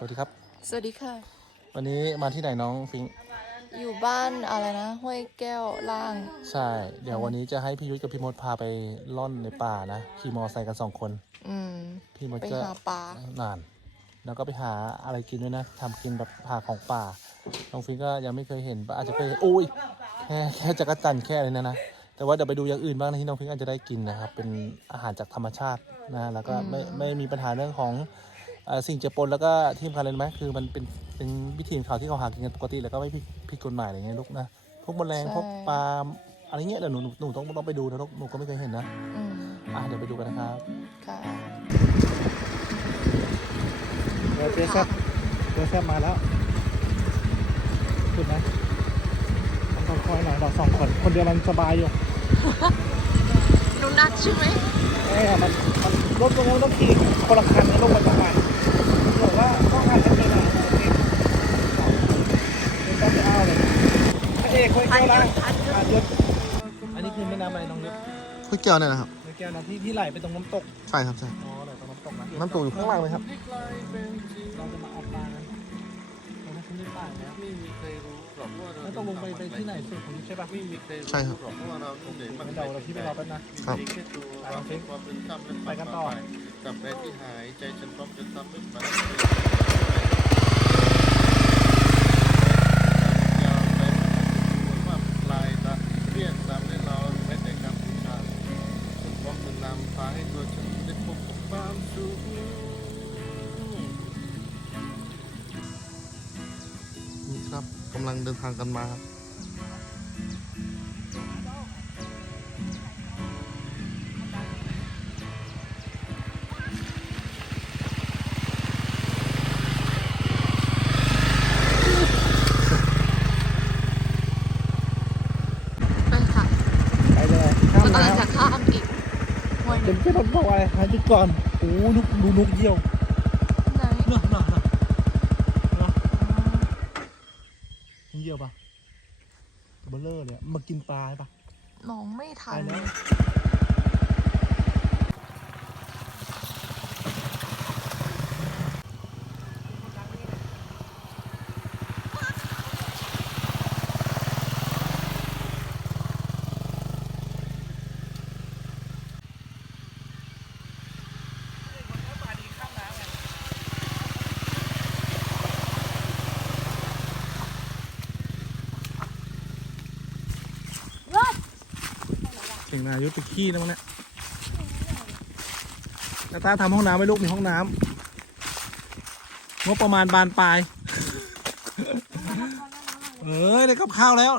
สวัสดีครับ สวัสดีค่ะ วันนี้มาที่ไหนน้องฟิงค์อยู่บ้านอะไรนะห้วยแก้วล่าง ใช่ เดี๋ยววันนี้จะให้พี่ยุทธกับพี่มดพาไปล่อนในป่านะขี่มอไซค์กันสองคน อืม พี่มดไปก็หาปลานาน แล้วก็ไปหาอะไรกินด้วยนะทำกินแบบหาของป่า น้องฟิงค์ก็ยังไม่เคยเห็นอาจจะเคยโอ้ยแค่แค่จักรจันทร์แค่เลยนะนะแต่ว่าเดี๋ยวไปดูอย่างอื่นบ้างนะที่น้องฟิงค์อาจจะได้กินนะครับ เป็นอาหารจากธรรมชาตินะแล้วก็ไม่ไม่มีปัญหาเรื่องของเอ่อ สิ่งเจือปนแล้วก็ที่สำคัญเลยรู้ไหมคือมันเป็นเป็นวิธีของเขาที่เขาหากินกันปกติแล้วก็ไม่ผิดผิดกฎหมายอะไรเงี้ยลูกนะพวกแมลงพวกปลาอะไรเงี้ยเดี๋ยวหนูหนูหนูต้องต้องไปดูนะลูกหนูก็ไม่เคยเห็นนะอืมอะเดี๋ยวไปดูกันนะครับค่ะเจแซบเจแซบมาแล้วขึ้นนะต้องค่อยๆหน่อยเราสองคนคนเดียวมันสบายอยู่หนูนัดใช่ไหมเอ้ยมันมันรถตรงนี้นต้องขี่คนละคันนะลงมาประมาณบอกว่าต้องหากันเลยนะเป็นต้องไปเอาเลย พระเอกคนเดียวนะอะยศอันนี้คือแม่น้ำอะไรน้องยศก๋วยเตี๋ยวเนี่ยนะครับแม่แก้วนะที่ที่ไหลไปตรงน้ำตก ใช่ครับใช่อ๋อไหลตรงน้ำตกนะน้ำตกอยู่ข้างล่างเลยครับ เราจะมาเอาปลากันเราไม่ขึ้นป่าแล้วไม่มีใครรู้หรอกว่าเราแล้วต้องลงไปไปที่ไหนสุดของนี้ใช่ปะไม่มีใครรู้ใช่ครับหรอกว่าเราต้องเดินงั้นเราเราที่ไปรอแป๊บนะ ครับมีแค่ตัวเราเป็นความเป็นธรรมและไปกันต่อกับแม่ที่หายใจฉันพร้อมจะทำให้มันยาวไปว่าลายตะเพี้ยนตามให้เราแม้แต่กัมพูชาฉันพร้อมจะนำพาให้ตัวฉันได้พบกับความสุข นี่ครับกำลังเดินทางกันมาครับไปค่ะไปเลยข้าม เรามากำลังจะข้ามอีกห้วยหเป็นึ่นงที่รถบอกอะไรหาจุดก่อนโอ้ นุกดูนกเยี่ยวไหนเนอะเนอะเนอะเนอะเยี่ยวปะตัวเบลเลอร์เลยอะมากินปลาใช่ปะมองไม่ทัไปนแล้วเก่ง นายุทธไปขี้แล้วมั้งเนี่ยแล้วตาทำห้องน้ำไว้ลูกในห้องน้ำงบประมาณบานปลาย เอ้ยได้กับข้าวแล้ว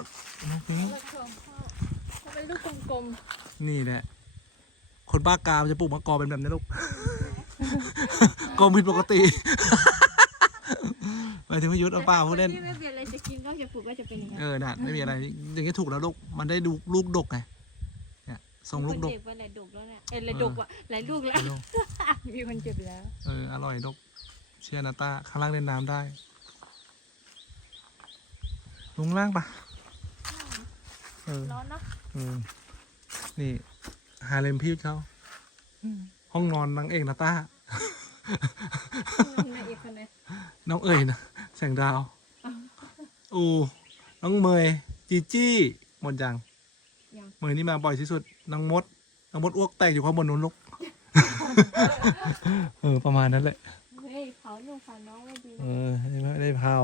เป็นลูกกลมนี่แหละ คนบ้ากามนจะปลูกมะกอเป็นแบบนี้ลูก กลมผิดปกติไปถึงพยุทธเอาเปล่าพูดเล่นที่ไม่เปลี่ยนอะไรจะกินก็จะปลูกก็จะเป็นอย่างนี้น เออน่ะไม่มีอะไร อย่างนี้ถูกแล้วลูก มันได้ดูลูกดกไง เนี่ยทรงลูกดกมีคนเจ็บไปหลายดกแล้วเนี่ยเอ้ยหลายดกว่ะหลายลูกแล้วลูกมีคนเจ็บแล้ว เออ อร่อยดก เชียร์นาตาข้างล่างเล่นน้ำได้ ลงล่างปะเออร้อนเนาะเออนี่ฮาเลมพี่เขา ห้องนอนนางเอกนาตา นายเอกคนไหนน้องเอ๋ยนะแสงดาว อูน้องเมยจีจี้ หมดยัง ยังเมยนี่มาบ่อยที่สุดน้องมดน้องมดอ้วกแตกอยู่ข้างบนนู้นลูก เออประมาณนั้นแหละ เฮ้ยเผาลูกเผาน้องไม่ดีเออไม่ได้เผา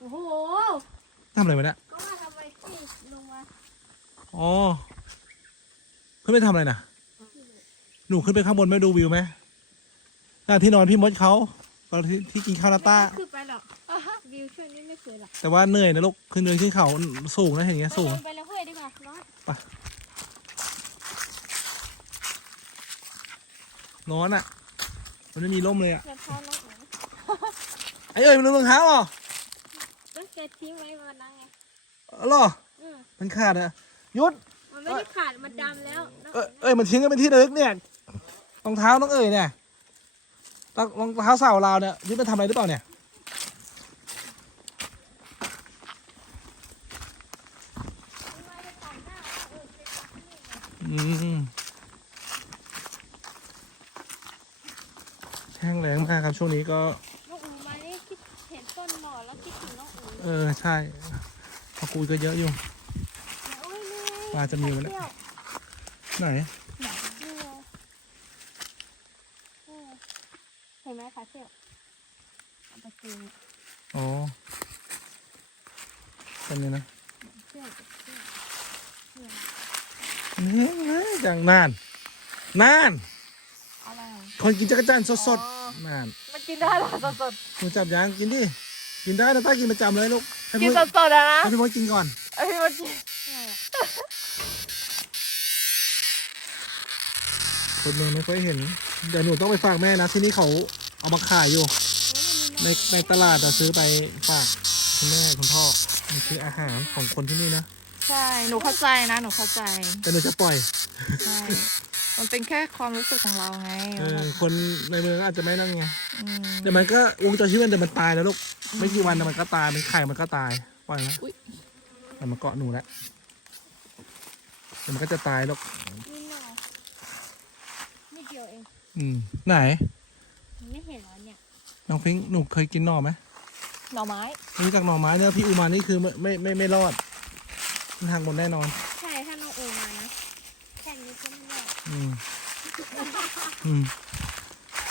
โอ้โห ทำอะไรมาเนี่ยก็ว่าทำไมที่ลงมาอ๋อขึ้นไปทำอะไรนะหนูขึ้นไปข้างบนไม่ดูวิวไหมน่าที่นอนพี่มดเขา ตอนที่ที่กินข้าวนาต้าไม่ขึ้นไปหรอกวิวช่วงนี้ไม่สวยหรอกแต่ว่าเหนื่อยนะลูกขึ้นเดินขึ้นเขาสูงนะเห็นอย่างเงี้ยไปสูเลงยไปเลยห้วยดีกว่าร้อนร้อนอะ มันไม่มีร่มเลยอะเสื้อผ้าน้องเอ๋ยไอ้เอ้ยมันลืมรองเท้าเหรอต้องเก็บทิ้งไว้วันนั้นไงอ๋อเหรออืมมันขาดอะยุด มันไม่ได้ขาดมันดำแล้วน้องเอ้ยเอ้ยมันทิ้งกันเป็นที่ระลึกเนี่ยรองเท้าน้องเอ๋ยเนี่ย รองเท้าสาวลาวเนี่ยยุดมันทำอะไรหรือเปล่าเนี่ยอืมแห้งแล้งมากครับช่วงนี้ก็น้องอูมานี่คิดแล้วคิดถึงน้องอู๋เออใช่พอกุยก็เยอะอยู่โอ้ยนี่ปลาจะมีไหมเที่เนี่ยยวไหน นี่ไงนี่ไงเห็นไหม คะเที่ยวเอาไปกินอ๋อเป็นไงนะเที่ยวเที่ยวนี่อย่างนานนานอะไรอะคนกินจักรจันทร์สดอ๋อๆนานมันกินได้เหรอสดหนูจับยางกินดิกินได้นะต้ากินประจำเลยลูกให้ๆกิพี่นสดๆอะนะให้พี่มดกินก่อนไอ้พี่มันกินคนเมืองไม่ค่อยเห็นเดี๋ยวหนูต้องไปฝากแม่นะที่นี่เขา เอามาขายอยู่ ในในตลาดอะซื้อไปฝากคุณแม่คุณพ่อมันคืออาหารของคนที่นี่นะใช่ หนูเข้าใจนะ หนูเข้าใจแต่หนูจะปล่อยใช่มันเป็นแค่ความรู้สึกของเราไงเออคนในเมืองอาจจะไม่นั่นไงมแต่มันก็วงจรชีวิตมันเดี๋ยวมันตายแล้วลูกไม่กี่วันเดี๋ยวมันก็ตายเป็นไข่มันก็ตายปล่อยแล้วอุ๊ยแต่มันเกาะหนูแล้วเดี๋ยวมันก็จะตายลูกนี่หน่อยนี่เดียวเอง อืมไหน ไม่เห็นแล้วเนี่ยน้องฟิงค์หนูเคยกินหน่อไหมหน่อไม้ รู้จักหน่อไม้เนี่ยพี่อูมานี่คือไม่ไม่ไม่ไม่รอดทางบนแน่นอน ใช่ถ้าน้องอูมานะแค่นี้ก็ไม่ได้อืมอืม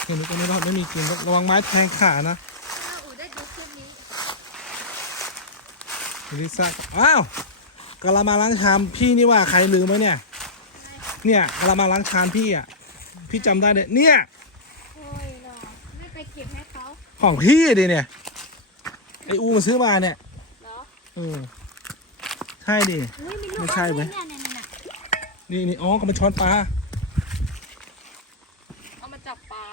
แค่นี้ก็ไม่รอดไม่มีกินระวังไม้แทงขานะถ้าอูได้ดูคลิปนี้ลิซ่าอ้าวกะละมาล้างชามพี่นี่ว่าใครลืมไหมเนี่ย เนี่ยกะละมาล้างชามพี่อะพี่จำได้เลยเนี่ย โอ้ยหรอไม่ไปเก็บให้เขาของพี่ดิเนี่ย ไออูมันซื้อมาเนี่ยเหรอเออใช่ดิ อุ้ยมีลูกไม่ใช่เว้ยเนี่ยเนี่ยเนี่ยนี่นี่อ๋อก็มาช้อนปลา เอามาจับปลา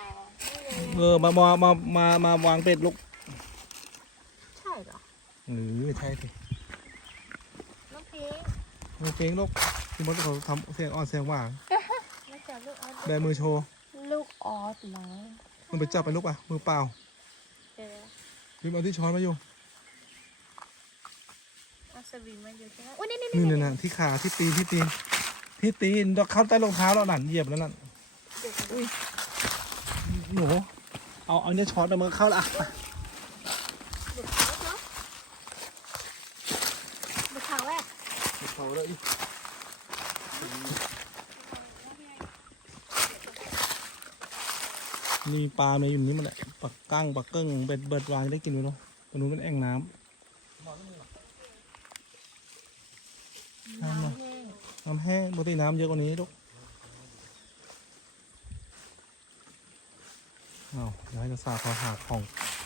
เออ มา มา มา มา มาวางเป็ดลูกใช่เหรอ เออใช่สิน้องพิงมาเพลงลูกพี่มดเขาทำเสียงอ่อนเสียงหวานมาจับลูกออสแบมือโชว์ ลูกออสเหรอมันไปจับไปลูกอะ มือเปล่าเดี๋ยว พี่เอาที่ช้อนมาอยู่เอาสวิงมาอยู่ใช่ไหมอุ้ยนี่นี่นี่นี่นี่นะที่ขาที่ตีนที่ตีนที่ตีนดอกเข้าใต้รองเท้าแล้วนั่นเหยียบแล้วนั่นอุ้ยหนูเอาเอาเนี่ยช้อนไปมือเข้าละอะ ดูขาวแรก เขาเลย มีปลาเนยอยู่นี่มันแหละปักกั้งปักเกิ้งเบ็ดเบิดวางได้กินไหมลูกตรงนู้นเป็นแอ่งน้ำน้ำน้ำน่ะแห้งน้ำแห้งปกติน้ำเยอะกว่านี้ลูกเอาเดี๋ยวให้จะสาขอหาของ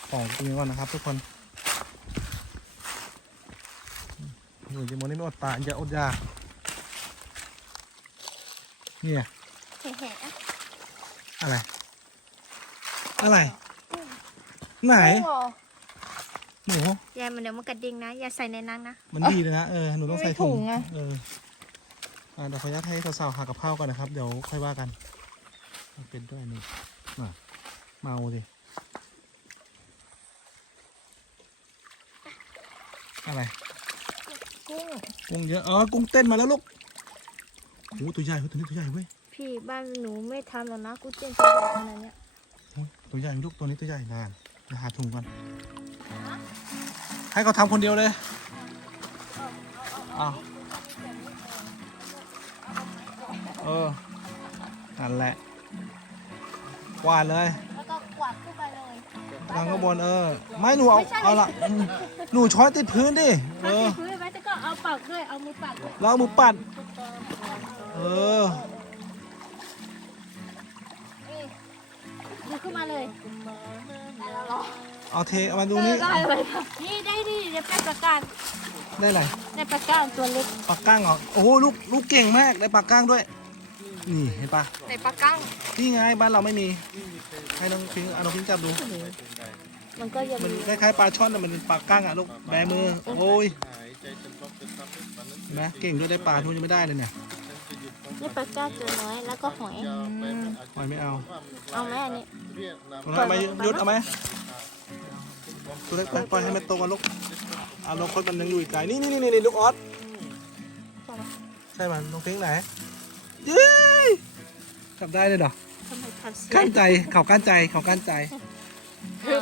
ของกินก่อนนะครับทุกคนหนูจะมันนี่ไม่อดตายอย่าอดอยากเนี่ยแห่ๆอะอะไร อะไร ไหนเหรอหนูยายมันเดี๋ยวมันกระดิ่งนะอย่าใส่ในนั้นนะ มันดีเลยนะเออหนูต้องใส่ไม่มีถุถุงงอะเอออะเดี๋ยวขออนุญาตให้สาวๆหากับข้าวก่อนนะครับ เดี๋ยวค่อยว่ากันเอาเป็นด้วยนี่มาเมาสิอะไร กุ้ง กุ้งเยอะ อ๋อ กุ้งเต้นมาแล้วลูกโอ้ตัวใหญ่เว้ยตัวนี้ตัวใหญ่เว้ย พี่บ้านหนูไม่ทำหรอกนะกูเจนตัวใหญ่ขนาดเนี้ยโอ้ย ตัวใหญ่ลูกตัวนี้ตัวใหญ่นานเดี๋ยวหาถุงก่อนให้เขาทำคนเดียวเลยอ้าวเออนั่นแหละวาดเลยแล้วก็กวาดขึ้นไปเลยทางข้างบนเออ ไม่หนูเอาเอาละอืมหนูช้อนติดพื้นดิเอถ้าอติดพื้นไว้แล้วก็เอาปากด้วยเอามือปากด้วยแล้วเอามือปัด เออ เอาเทเอามาดูนี่ได้เลยนี่ได้ดิเดี๋ยวเป็นประกาศได้อะไรในประกาศตัวเล็กปากก้างเหรอโอ้โหลูกลูกเก่งมากได้ปากก้างด้วย นี่เห็นปะในปลากั้งนี่ไงบ้านเราไม่มีให้น้องพิงเอาน้องพิงจับดูมันก็ยังมันมีคล้ายๆปลาช่อนแต่มันเป็นปลาก้างอะลูกแบมือโอ้ยหายใจจนพร้อมจะทำให้ฝันนั้นเห็นไหมเก่งด้วยได้ปลาทุกยังไม่ได้เลยเนี่ยนี่ประกาศตัวน้อยแล้วก็หอยยาวไปเป็นอาปล่อยไม่เอา เอาไหมอันนี้เวียดนามเอาไหมยุดเอาไหม ตัวเล็กไปปล่อยให้มันโตกันลูกเอาลงคนมันยังอยู่อีกไกลนี่นี่นี่นี่ลูกออสใช่มันน้องพิงไหนเย้ยจับได้เลยเหรอทำไมทำเสียกั้นใจเขากั้นใจเขากั้นใจเอา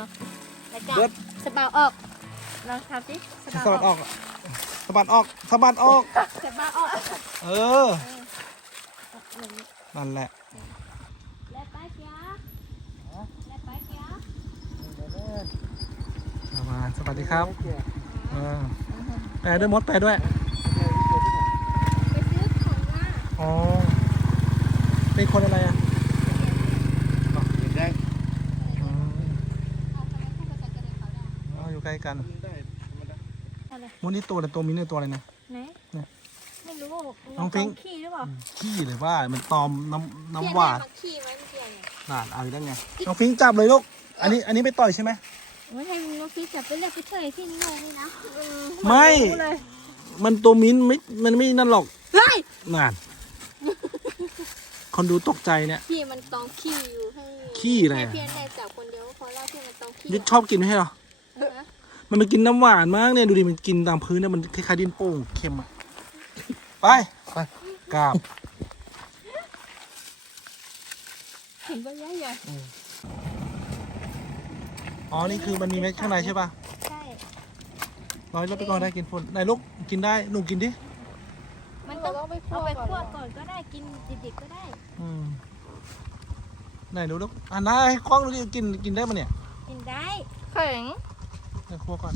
แล้วก็เบิดสะเบาออกลองทำสิสะสะบัดออกสะบัดออกสะบัดออก สะบัดออก เออ นั่นแหละ แล้วไปเกียร์แล้วไปเกียร์ เอามา สวัสดีครับเออแปลด้วยมดแปลด้วย ไปซื้อของมาอ๋อ เป็นคนอะไรอะแดงอ๋อเอาทำไมพูดภาษากะเหรี่ยงเขาได้อ๋ออยู่ใกล้กันได้ธรรมดาอะไรมดนี่ตัวอะไรตัวมิ้นท์ตัวอะไรนะ ไหนเนี่ย ไม่รู้น้องฟิงมัขี้หรือเปล่าขี้หรือว่า มันตอมน้ำน้ำหวานเพี้ยนแน่มันขี้ไหมมันเพี้ยนเนี่ยน่าเอาอีกได้ไง น้องฟิงจับเลยลูก อันนี้อันนี้ไปต่อยใช่ไหม จับไปเรียกไปเฉยที่นี่โง่นี่นะเออไม่รู้เลยมันตัวมิ้นท์ไม่ มันไม่นั่นหรอกเฮ้ยน่าน คนดูตกใจเนี่ย พี่มันต้องขี้อยู่ให้ขี้อะไรอะให้เพี้ยนได้จับคนเดียวพอแล้วพี่มันต้องขี้ยุดชอบกินไม่ใช่เหรอฮะมันไปกินน้ำหวานมากเนี่ย ดูดิ มันกินตามพื้นเนี่ยมันคล้ายๆดินโป่งเค็มอะไป ไปกราบเห็นว่าใหญ่ใหญ่ อ๋อ นี่คือมันมีเม็ดข้างในใช่ป่ะใช่ ร้อยรถไปก่อนได้กินฝนไหนลูกกินได้หนูกินดิ มันต้องเอาไปคั่วก่อนก็ได้กินดิบๆก็ได้ อืม ไหนดูลูกอ่านได้กล้องดูดิกินกินได้ปะเนี่ย กินได้แข็งในครัวก่อน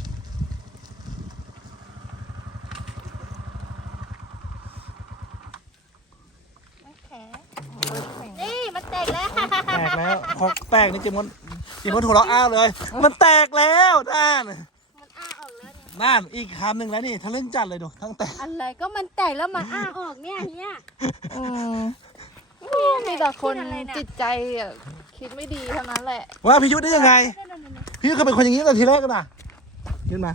ไม่แข็งนี่มันแตกแล้ว แตกแล้วพอแตกนี่เจมส์เจมส์ถูกเราะอ้าวเลย มันแตกแล้วน่านมันอ้าออกแล้วเนี่ยน่านอีกคำหนึ่งแล้วนี่ทะลึ่งจัดเลยดูทั้งแตกอะไรก็มันแตกแล้วมันอ้าออกเนี่ยเฮียอืมมีแต่คนดอะไรนะจิตใจอะคิดไม่ดีเท่านั้นแหละ ว่าพี่ยุทธได้ยังไงนั่นๆๆพี่ยุทธเคยเป็นคนอย่างนี้ตั้งแต่ทีแรกกันนะยืนมา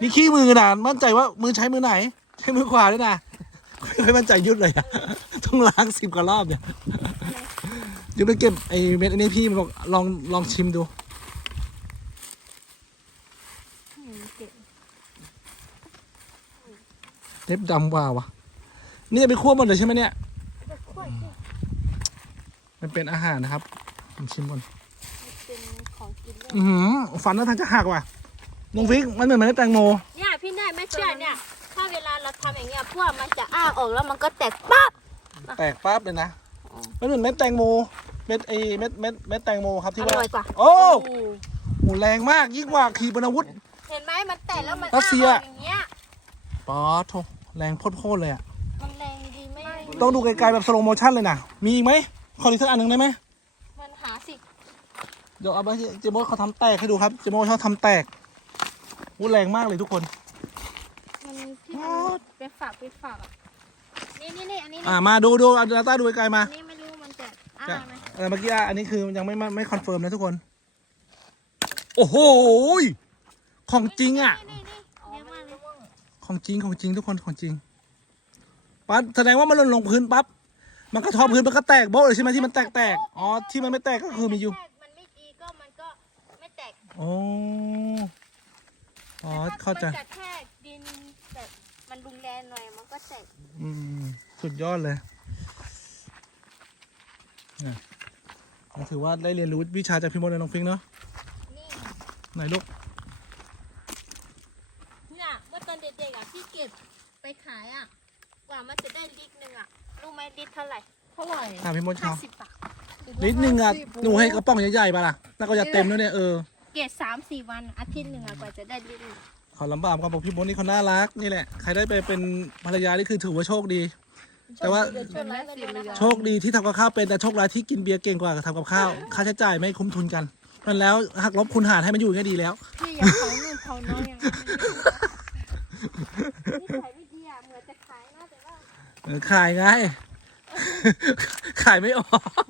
นี่ขี้มือนะมั่นใจว่ามือใช้มือไหน ใช้มือขวาด้วยนะไม่มั่นใจยุทธเลยอะต้องล้างสิบกว่ารอบเนี่ย ยุทธไปเก็บไอ้เม็ดอันนี้พี่มันบอกลองลองชิมดูอืมเจ็บเล็บดำกว่าวะนี่จะไปคั่วหมดเลยใช่ไหมเนี่ยจะคั่วสิมันเป็นอาหารนะครับผมชิมก่อนเป็นของกินเลยอือหือฟันน่าทางจะหักว่ะน้องฟิกมันเหมือนเมล็ดแตงโมเนี่ยพี่ได้ไม่เชื่อเนี่ย ถ้าเวลาเราทำอย่างเงี้ยพวกมันจะอ้าออกแล้วมันก็แตกปั๊บแตกปั๊บเลยนะ มันเหมือนเม็ดแตงโม เม็ดไอเม็ดเม็ดเม็ดแตงโมครับที่อว่า ร่อยกว่า โอ้โหแรงมากยิ่งกว่าขีปนาวุธ เห็นไหมมันแตกแล้วมันรัอ้าสอเซียอกอย่างเงี้ย ป๊อดโถแรงโพดๆเลยอะมันแรงดีไหมต้องดูไกลๆแบบสโลโมชั่นเลยนะมีอีกไหมขออีกสักอันหนึ่งได้ไหมมันหาสิเดี๋ยวเอาไปให้เจโมเขาทำแตกให้ดูครับเจโมชอบทำแตกวูแรงมากเลยทุกคน มันที่มันเป็นฝากเป็นฝากอะ นี่นี่นี่อันนี้อ่ามาดูดูเอาดาต้าดูไกลๆมา อันนี้ไม่รู้มัน จะอ้าไหมเออเมื่อกี้อะอันนี้คือยังไม่ไม่ไม่คอนเฟิร์มนะทุกคน โอ้โหยของจริงอะ นี่นี่เยอะมากเลยของจริงของจริงทุกคนของจริงปั๊บแสดงว่ามันหล่นลงพื้นปั๊บมันกระทบพื้นมันก็แตกโบ๊ะเลยใช่ไหมที่มันแตกแตกๆอ๋อที่มันไม่แตกก็คือมีอยู่มันไม่ดีก็มันก็ไม่แตกอ๋ออ๋อเข้าใจมันจะแค่ดินแบบมันรุนแรงหน่อยมันก็แตกอืมสุดยอดเลยเนี่ย ถือว่าได้เรียนรู้วิชาจากพี่มดและน้องฟิงเนาะนี่ไหนลูกเนี่ยเมื่อตอนเด็กๆอะพี่เก็บไปขายอะกว่ามันจะได้ลิตรหนึ่งอะรู้ไหมลิตรเท่าไหร่เท่าไหร่ถามพี่มดห้าเขาสิบบาทลิตรหนึ่งอะหนูให้กระป๋องใหญ่ๆป่ะล่ะแล้วก็จะเต็มแล้วเนี่ยเออเก็บสามสี่วันอาทิตย์หนึ่งอะกว่าจะได้ลิตรหนึ่งเขาลำบากกับบอกพี่มดนี่เขาน่ารักนี่แหละใครได้ไปเป็นภรรยานี่คือถือว่าโชคดี แต่ว่าเป็นแม่สีเหลืองโชคดีที่ทำกับข้าวเป็นแต่โชคร้ายที่กินเบียร์เก่งกว่ากับทำกับข้าว ค่าใช้จ่ายไม่คุ้มทุนกันนั่นแล้วหักลบคูณหารให้มันอยู่อย่างนี้ดีแล้ว พี่อย่าเผาเงินเผาน้อยอย่างนั้นนี่ขายไม่ดีอะเหมือนจะขายนะแต่ว่าเออขายไง ขายไม่ออกอะ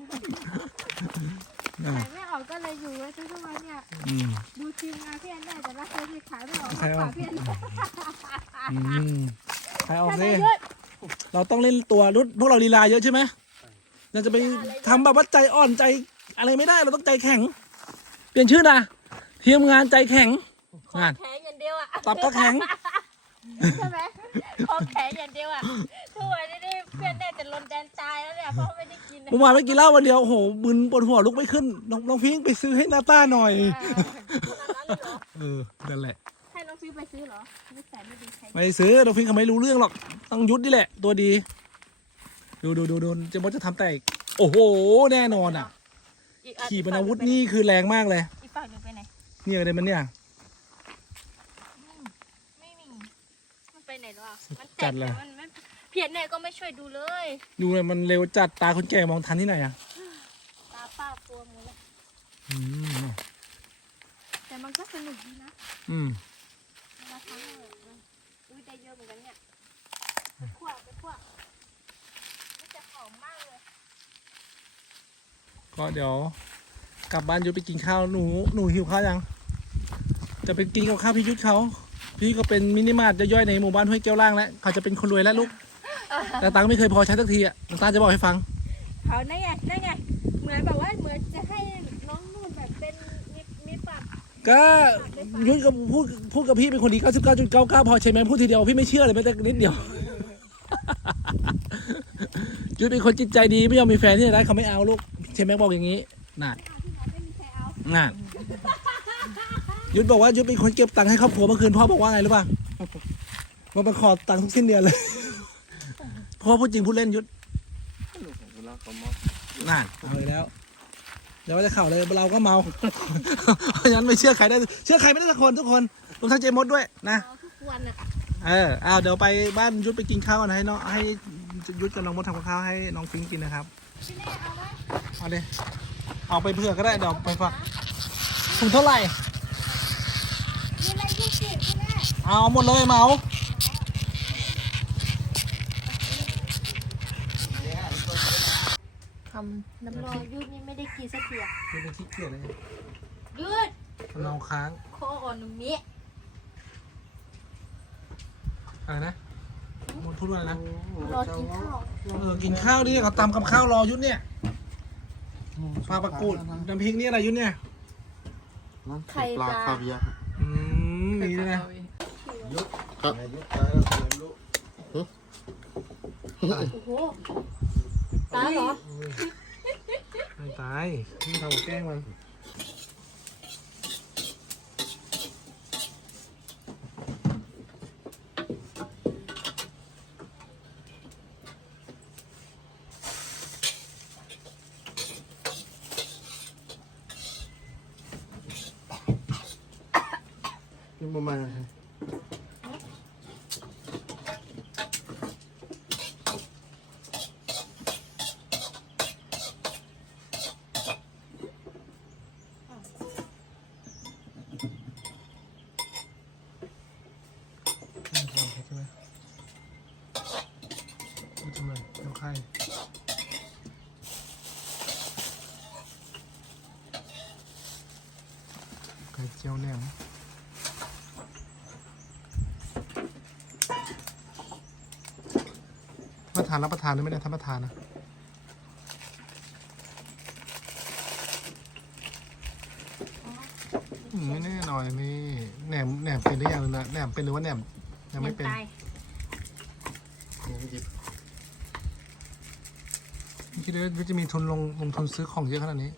ขายไม่ออกก็เลยอยู่ไว้ทุกวันเนี่ย อืม ดูทีมงานพี่แอนได้แต่ละคนที่ขายไม่ออกขายออกพี่แอนได้อืม ต้องเล่นตัวรุ่นพวกเราลีลาเยอะใช่ไหมเราจะไปทำแบบว่าใจอ่อนใจอะไรไม่ได้เราต้องใจแข็ง เปลี่ยนชื่อนะทีมงานใจแข็งงานแข็งอย่างเดียวอะตับก็แข็งใช่ไหมคอแข็งอย่างเดียวอะทุกวันนี้นี่เพื่อนได้แต่ลนแดนตายแล้วเนี่ยเพราะไม่ได้กินเมื่อวานไม่กินเหล้าวันเดียวโอ้โหมึนปวดหัวลุกไม่ขึ้นน้องน้องพิงค์ไปซื้อให้นาต้าหน่อยขนาดนั้นเลยเหรอเอเออนั่นแหละให้น้องฟิวไปซื้อเหรอ นิสัยไม่ดีใครไม่ได้ซื้อน้องฟิงเขาไม่รู้เรื่องหรอก ต้องยุดนี่แหละ ตัวดี ดูดูดูดูเจมส์จะทำแตกโอ้โห แน่นอนอะ อีกอัขี่ปนาวุธนี่คือแรงมากเลย อีกฝั่งหนึ่งไปไหน เนี่ยอะไรมันเนี่ย ไม่มี มันไปไหนแล้วอะมันแตจักดเลยแต่มันไม่เพียรเนี่ยก็ไม่ช่วยดูเลย ดูเลยมันเร็วจัดตาคนแก่มองทันที่ไหนอะตาป้าตัวหมดแล้วอืมแต่มันก็สนุกดีนะอืมมาทั้งเลยอุ้ย ได้เยอะเหมือนกันเนี่ยไปคั่วไปคั่วมันจะหอมมากเลยก็เดี๋ยวกลับบ้านยุทธไปกินข้าวหนูหนูหิวข้าวยัง จะไปกินกับข้าวพี่ยุทธเขา พี่ก็เป็นมินิมาร์ทย่อยๆในหมู่บ้านห้วยแก้วล่างแล้วเขาจะเป็นคนรวยแล้วลูก แต่ตังค์ไม่เคยพอใช้สักทีอะน้ำตาจะบอกให้ฟัง เขานั่นไงนั่นไง เหมือนแบบว่าเหมือนจะให้น้องนุ่นแบบเป็นมีมีปา ก็ยุทธก็พูดพูดกับพี่เป็นคนดี 99.99 พอใช่ไหมพูดทีเดียวพี่ไม่เชื่อเลยแม้แต่นิดเดียว ยุทธเป็นคนจิตใจดีไม่ยอมมีแฟนที่ไหนได้เขาไม่เอาลูกใช่ไหมบอกอย่างนี้น่ะที่ไหนไม่มีใครเอาน่ะยุทธบอกว่ายุทธเป็นคนเก็บตังค์ให้ครอบครัวเมื่อคืนพ่อบอกว่าไงรู้ป่ะมันมาขอตังค์ทุกสิ้นเดือนเลยพ่อพูดจริงพูดเล่นยุทธเวลาเขามองน่ะเอาเลยแล้ว ดี๋ยวว่าจะเข่าเลยเราก็เมาเพราะฉะนั้นไม่เชื่อใครได้เชื่อใครไม่ได้สักคนทุกคนรวมทั้งเจมดด้วยนะเอาทุกวันอะเออเอาเดี๋ยวไปบ้านยุทธไปกินข้าวกันให้น้องให้ยุทธกับน้องมดทำกับข้าวให้น้องฟิงกินนะครับพี่เล่เอาไหมเอาเลยเอาไปเผื่อก็ได้เดี๋ยวไปฝากถุงเท่าไหร่มีอะไรยี่สิบพี่เล่เอาหมดเลยเหมา ทำน้ำรอยืดนี่ไม่ได้กินสักทีอะไม่เป็นขี้เกียจเลยยืดมันเอาค้างโคอ่อนมิอะไรนะมดพูดว่าอะไรนะรอกินข้าวเออกินข้าวดิเขาตำกับข้าวรอยุทธเนี่ยปลาปลากูดน้ำพริกนี่อะไรยุทธเนี่ยน้ำปลาคาเวียร์ครับอืมนี่ด้วยนะครับโอ้โหตาเหรอ ไม่ตายพี่ทำกับแกล้งมันประมาณ ใช่ไหมไม่ทำไมเดี๋ยวใครไข่เจี ยวแหนมมาทานรับประทานหรือไม่ได้ท่านประทานนะอืมไม่แน่นอนนี่แหนมแหนมเป็นหรือยังนะแหนมเป็นหรือว่าแหนมยังไม่เป็นตายหยิบไม่คิดเลยว่าจะมีทุนลงลงทุนซื้อของเยอะขนาดนี้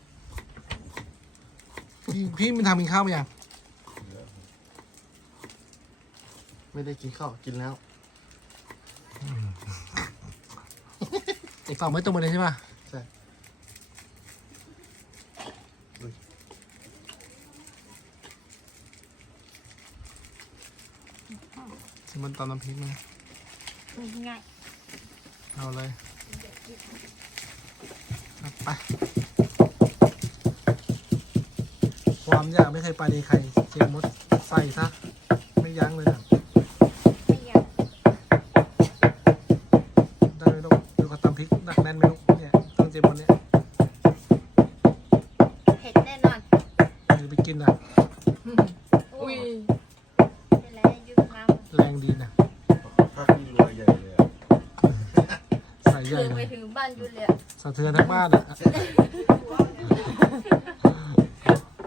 พี่พี่มันทำกินข้าวไหมยัง ไม่ได้กินข้าวกินแล้วตอบไม่ตรงไปเลยใช่ป่ะใช่ชิมมันตอนน้ำพริกมั้ยง่ายเอาเลยครับไปความอยากไม่เคยปราณีใครเจมมดใส่ซะ ไม่ยั้งเลยนะ ไม่อยาก ได้ไหมลูกดูเขาตำพริกหนักแน่นไหมลูกเนี่ยต้องเจมมดเนี่ย เผ็ดแน่นอน เดี๋ยวไปกินอะ อุ้ยเป็นไรยืดมา แรงดีนะ ถ้าพี่รวยใหญ่เลยอะ ใส่ใหญ่ถึงเลไปยถึงบ้านยุดเลยสะเทือนทั้งบ้านอะ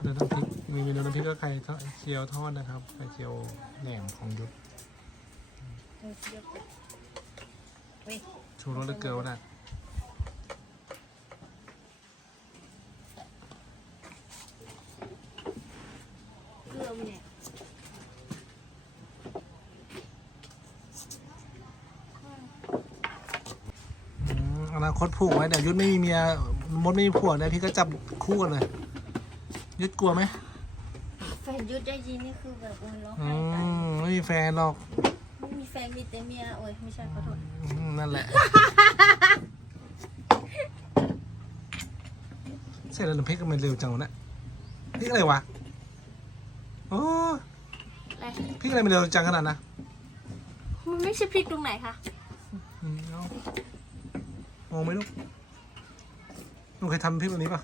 เดี๋ยวน้ำพริกมีเมนูน้ำพริกก็ไข่ทอดเจียวทอดนะครับไข่เจียวแหนมของยุทธชูรสหรือเกลือวะน่ะเกลือมันเนี่ย คตผูกไว้เดี๋ยวยุทธไม่มีเมียมดไม่มีผัวเนี่ยพี่ก็จับคู่กันเลย ยุทธกลัวไหมแฟนยุดได้ยินนี่คือแบบโอ้ยร้องอืไห้ตายมไม่มีแฟนหรอกไม่มีแฟนมีแต่เมียโอ้ยไม่ใช่ขอโทษอืมนั่นแหละ เสร็จแล้วน้ำพริกก็มันเร็วจังวะเนี่ยพริกอะไรวะโอ้อะไรพริกอะไรมันเร็วจังขนาดนะมันไม่ใช่พริกตรงไหนคะอืมเอา มองไหมลูกหนูเคยทำพริกแบบนี้ปะ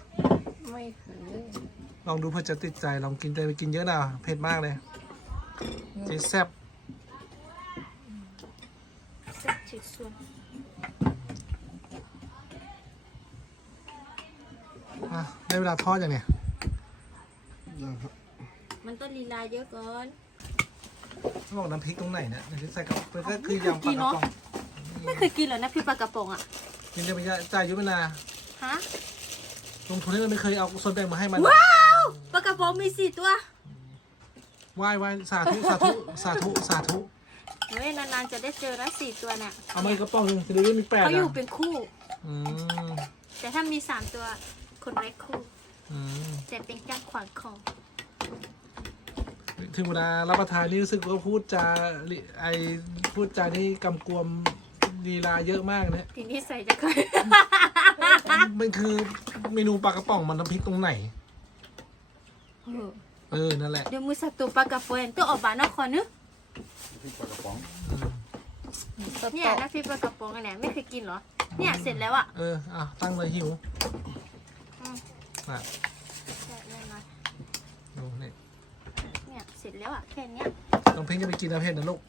ไม่เคยลองดูเพื่อจะติดใจลองกินแต่ไปกินเยอะนะเผ็ดมากเลยเจ๊แซ่บเซ็ตฉีดส่วนอะได้เวลาทอดอย่างเนี้ยยังครับมันต้องลีลาเยอะก่อนเขาบอกน้ำพริกตรงไหนเนี่ยน้ำพริกใส่กับมันก็คือยำปลากระป๋องไม่เคยกินเหรอนะพี่ปลากระป๋องอะ กินจะไปจ่ายยุบนาฮะลงทุนให้มันไม่เคยเอาส่วนแบ่งมาให้มันว้าวปลากระป๋องมีสี่ตัวไหว้ไหว้สาธุสาธุสาธุสาธุเฮ้ยนานๆจะได้เจอนะสี่ตัวเนี่ยเอามาอีกกระป๋องหนึงจะได้มีแปดเขาอยู่อะเป็นคู่อืมแต่ถ้ามีสามตัวคนแรกคู่อืมแต่เป็นการขวางคอถึงเวลารับประทานนี่รู้สึกว่าพูดจาลิไอพูดจานี่กำกวม ลีลาเยอะมากเนี่ยทีนี้ใส่จะเคยมันคือเมนูปลากระป๋องมันน้ำพริกตรงไหน เออ นั่นแหละเดี๋ยวมือสัตว์ตัวปลากระป๋องตัวออกบานนครนึกพริกปลากระป๋องเนี่ยนะพี่ปลากระป๋องอันไหนไม่เคยกินเหรอ เนี่ยเสร็จแล้วอะเออ อะ ตั้งเลยหิวอืมอะใช่แน่นอนดูนี่เนี่ยเสร็จแล้วอะแค่เนี้ย น้องเพ่งจะไปกินอะเพ่งนะลูก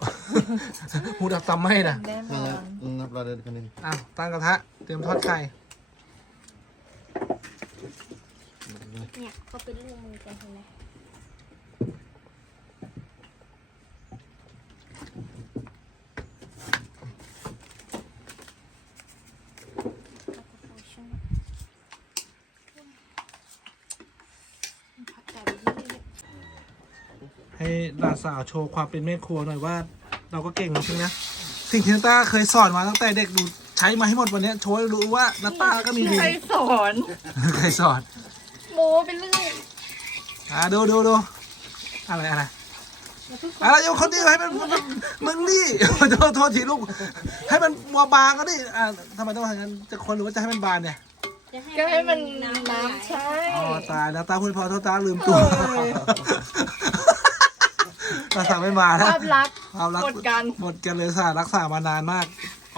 หูดับตำไม่นะแน่นนี่อนะนนับเราเดินกันหนึ่งอ้าวตั้งกระทะ เตรียมทอดไข่เนี่ยก็เป็นลูกมือกันเห็นไหมผักไก่แบบนี้ ให้หลานสาวโชว์ความเป็นแม่ครัวหน่อยว่า เราก็เก่งนะเพ่งนะ สิ่งที่นาต้าเคยสอนมาตั้งแต่เด็กดูใช้มาให้หมดวันเนี้ยโชว์ให้รู้ว่านาต้าก็มีดีใครสอนเคยสอนโมไปเรื่อยอ่าดูดูดูอะไรอะไรอะไรอยู่คนเดียวให้มันมันมึงนี่โทษโทษทีลูก ให้มันมัวบางก็ดิอ่าทำไมต้องทำงั้นจะคนหรือว่าจะให้มันบานเนี่ยก็ให้มันน้ำใช่อ๋อตายแล้วตาพูดพอโทษตาลืมตัวเออ รักษาไม่มาแล้วภาพลักษณ์เอารักหมดกันหมดกันเลยสารักษามานานมาก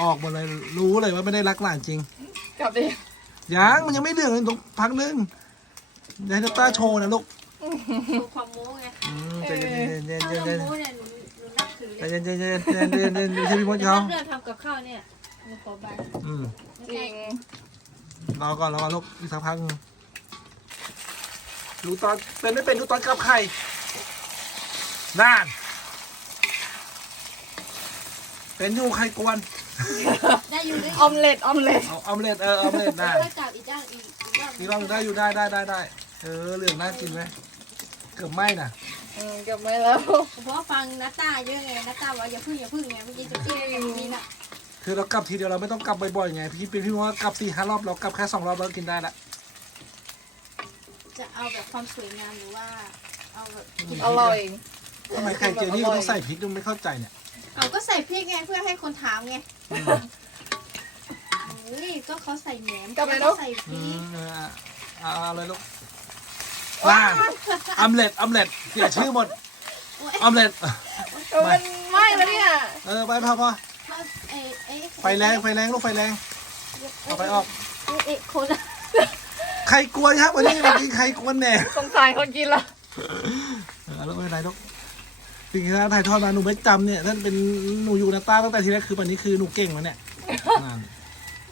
ออกหมดเลยรู้เลยว่าไม่ได้รักหลานจริง กลับไปยังมันยังไม่เดือดเลยตรงพักนึงอย่าให้ตาโชว์นะลูกดูความโม้ไงอืมใจเย็นๆเย็นถ้าๆเย็นเราโม้เนี่ยหนูหนูนับถือๆเลใจยเย็นๆเย็นๆเย็นๆเย็นๆเย็นๆที่พี่มดเขาเรื่องทำกับข้าวเนี่ยหนูขอบายอืมจริงรอก่อนรอก่อนลูกอีกสักพักหนึ่งดูตอนเป็นไม่เป็นดูตอนกับไข่ น่านเป็นอยู่ไข่กวน ได้อยู่ได้ออมเล็ตออมเล็ตเอาออมเล็ตเออออมเล็ตน่านได้กลับอีกด้านอีกอีกด้านนี่ลองได้อยู่ได้ได้ได้ได้เออเหลืองน่ากินไหมเกือบไหม้น่ะอืมกลับมาแล้วเพราะว่าฟังนัตตาเยอะไงนัตตาว่าอย่าพึ่งอย่าพึ่งไงเมื่อกี้จะจิ้มอย่างนี้น่ะคือเรากลับทีเดียวเราไม่ต้องกลับบ่อยๆไงพี่เป็นพี่ว่ากลับสี่ห้ารอบเรากลับแค่สองรอบเรากินได้ละจะเอาแบบความสวยงามหรือว่า เอาแบบกินอร่อย ทำไมไข่เจียวนี่มันต้องใส่พริกด้วยไม่เข้าใจเนี่ยเอาก็ใส่พริกไงเพื่อให้คนถามไงเฮ้ยก็เขาใส่แหนมกลับไปแล้ลูวกใส่พอืริกมเออเอาเอาเลยลูกน่านออมเล็ตออมเล็ตเสียชื่อหมดออมเล็ตเออมันไหม้แล้วเนี่ยเออไปพอพอเอ๊ะเอ๊ะไฟแรงไฟแรงลูกไฟแรงเอาไปออกเอ๊ะเอ๊ะคนใครกวนครับวันนี้วันนี้ใครกวนแน่สงสารคนกินละเออแล้วไม่เป็นไรลูก สิ่งที่น้าถ่ายทอดมาหนูไม่จำเนี่ยนั่นเป็นหนูอยู่นาต้าตั้งแต่ทีแรกคือวันนี้คือหนูเก่งแล้วเนี่ยนั่น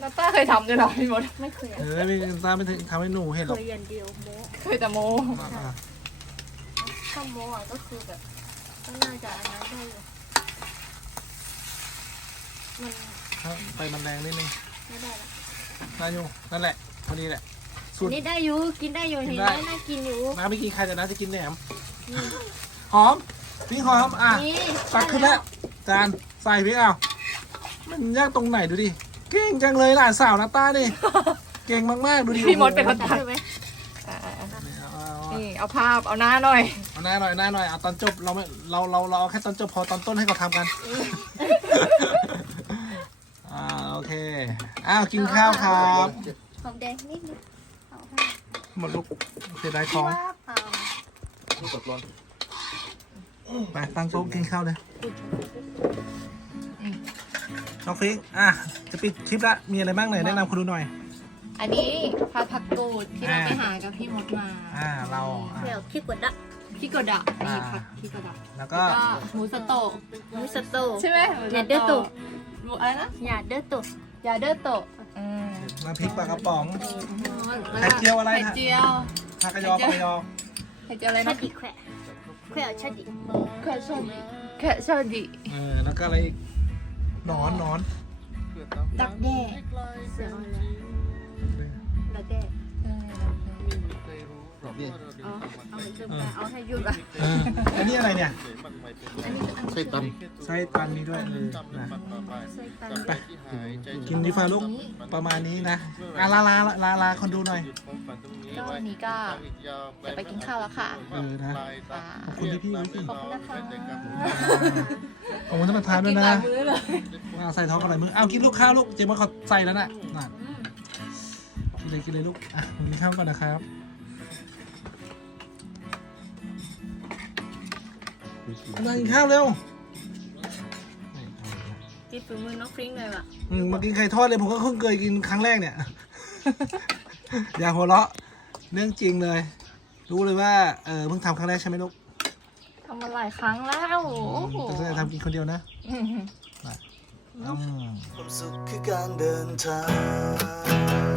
นาต้าเคยทำด้วยเหรอพี่มดไม่เคยเออไม่นาต้าไม่ทำให้หนูเห็นหรเคอกยอย่างเดียวโมเคยแต่โมอ่าอ่าถ้าโมอะก็คือแบบก็น่าจะอันนั้นได้อยู่มันครับไฟมันแรงนิดนึงไม่ได้ละได้อยู่นั่นแหละพอดีแหละสุอัดนนี้ได้อยู่กินได้อยู่กิเห็นนได้ไหมน่ากินอยู่น้าไม่กินใครแต่น้าจะกินแหนมหอม พี่หอมอะนี่ตักขึ้นแล้วจานใส่พริกเอามันยากตรงไหนดูดิเก่งจังเลยหลานสาวนาต้านี่เก่งมากๆดูดิพี่มดเป็นคนตัดใช่ไหมอ่าเอาเอาเอานี่เอาภาพเอาหน้าหน่อย เอาหน้าหน่อยหน้าหน่อยเอาตอนจบเราไม่เราเราเราเอาแค่ตอนจบพอตอนต้นให้เขาทำกันอ่าโอเคอ้าวกินข้าวครับหอมแดงนิดนึงเอาให้หมดลูกเสียดายของว่าเปล่านี่ตกร้อน ไปตั้งโต๊ะกินข้าวเลยน้องฟิกอะ จะปิดคลิปละ มีอะไรบ้างไหนแนะนำคุณดูหน่อย อันนี้ผัดผักกูดที่เราอ่าไปหากับพี่มดมาอ่า เราอะเดี๋ยวขี้กดดะพี่กดอะนี่อ่าผัดพี่กดอะแล้วก็ก็หมูสะโต๊ะมิสโตใช่ไหมหมูสะอย่าดื้อตู่หมูอะไรนะอย่าเด้อตุยาเดอร์โตะอืมน้ำพริกปลากระป๋องแล้วไข่ก็เจียวอะไรนะไข่เจียวผักกระยอผักกระยอไข่เจียวอะไรชานะดิแขวะแขวะชาดิ แค่ชอดิแค่ชอดิเออแล้วก็อะไรอีกหนอนหนอน ดักแด้เสืออะไรดั นี่เอาเอาไปจุ่มไปเอาให้หยุดอะเอออันนี้อะไรเนี่ยไส้ตันไส้ตันนี้ด้วยเออนะใส่ตันไปกินดีฟ้าลูกประมาณนี้นะอะลาลาลาลาคนดูหน่อยก็วันนี้ก็จะไปกินข้าวแล้วค่ะเออนะอ่าขอบคุณที่พี่วิกิขอบคุณนะคะขอบคุณท่านประธานด้วยกินนะหลายมื้อเลยเอาใส่ท้องกันหน่อยมือเอากินลูกข้าวลูกเจมส์เขาใส่แล้วน่ะน่ะกินเลยกินเลยลูกอะผมกินข้าวก่อนนะครับ มากินข้าวเร็วกินฝีมือน้องฟริ้งเลยว่ะอืมมากินไข่ทอดเลยผมก็เพิ่งเคยกินครั้งแรกเนี่ย อย่าหัวเราะเรื่องจริงเลย รู้เลยว่าเออเพิ่งทำครั้งแรกใช่ไหมลูกทำมาหลายครั้งแล้วโอ้โหแต่จะทำกินคนเดียวนะอืมอืมความสุขคือการเดินทาง